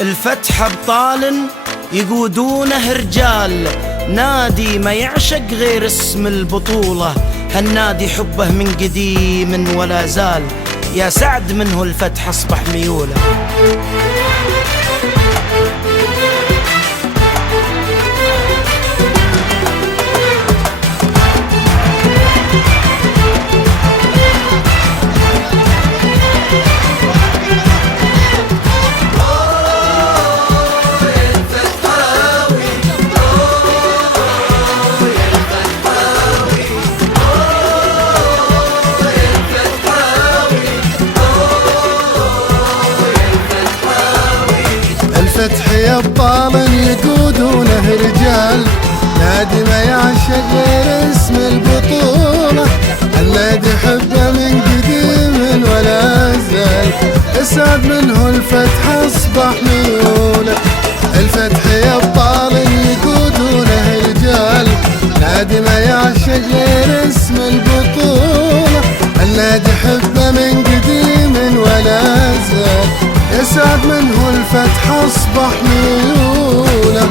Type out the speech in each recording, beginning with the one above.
الفتح أبطال يقودونه رجال، نادي ما يعشق غير اسم البطولة، هالنادي حبه من قديم ولا زال، يا سعد منه الفتح أصبح ميوله. الفتح يا أبطال يقودونه رجال، نادي ما يعشق غير اسم البطولة، النادي حبه من قديم ولا زال، اسعد منه الفتح أصبح ميوله. الفتح يا أبطال يقودونه رجال، نادي ما يعشق غير اسم البطولة، النادي حبه من قديم ولا زال، يسعد منه الفتح أصبح ميوله.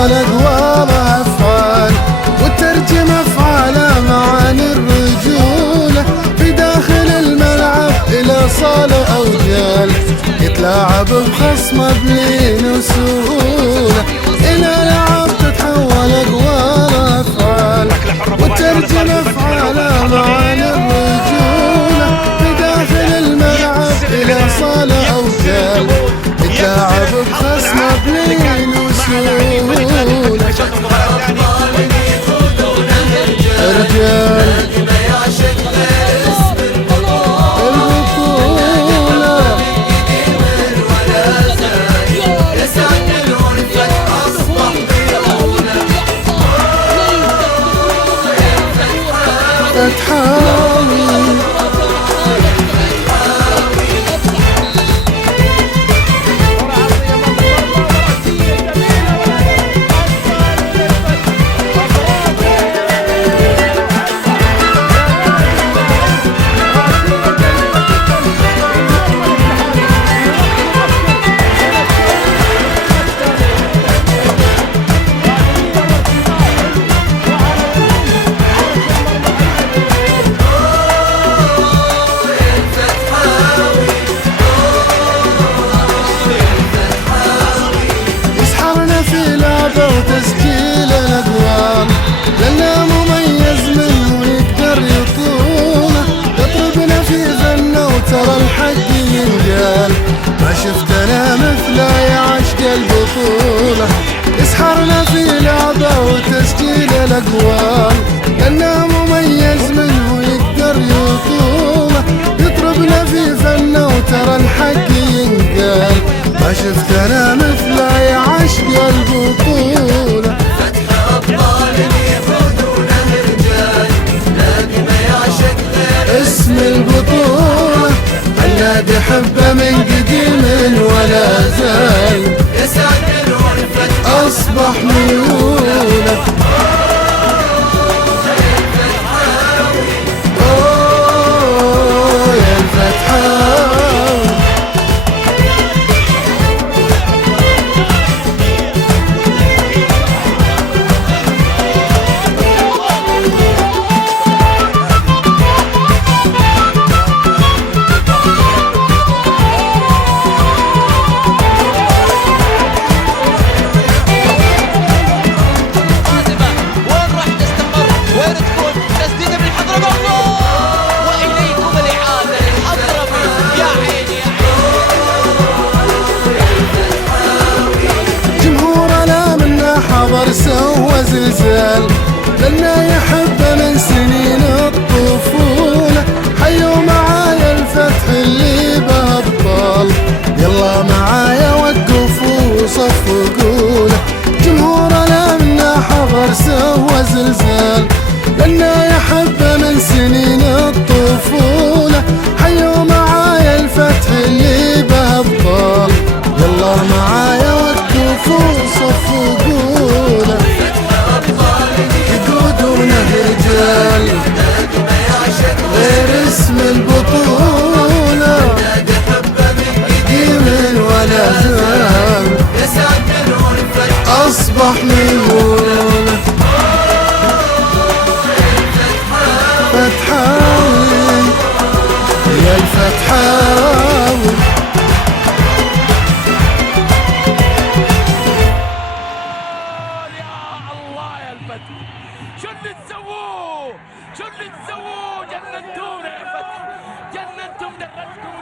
أدوارها أفعال وترجم أفعالها معاني الرجولة، في داخل الملعب إلى صالة أو جال، يتلاعب بخصمه بلين وسهولة، إلى لعب تتحول أدوارها أفعال وترجم أفعالها معاني الرجولة، في داخل الملعب إلى صالة أو جال، يتلاعب بخصمه بلين وسهولة. الرجال ما يعشق غير اسم البطولة، ولا زال يسعد منه الفتح أصبح ميوله. فتحاوي وتسجيل الأدوار، لأنه مميز منه يقدر يطوله، يطربنا في فنه وترى الحق ينقال، ما شفت أنا مثله يا عشق البطولة، يسحرنا في لعبه وتسجيل الأدوار، لأنه مميز منه يقدر يطوله، يطربنا في فنه وترى الحق ينقال، ما شفت أنا مثله يا عشق البطولة. فتح أبطال يقودونه رجال، نادي ما يعشق غير اسم البطولة، النادي حبه من قديم ولا زال، يسعد منه الفتح أصبح ميوله. يا الفتحاوي بطولة جمهورنا منا حضر سوى زلزال لأنه يحب من سنين الطفولة حيوا معايا الفتح اللي بأبطال يلا معايا والكفور صفوا قوله يقودونه رجال غير اسم البطولة قديم ولا زال أصبح ميمونة فتحاوي يا الفتحاوي شو اللي تسووه؟ شو اللي تسووه؟ جننتونا يا فتح، جننتم درجتم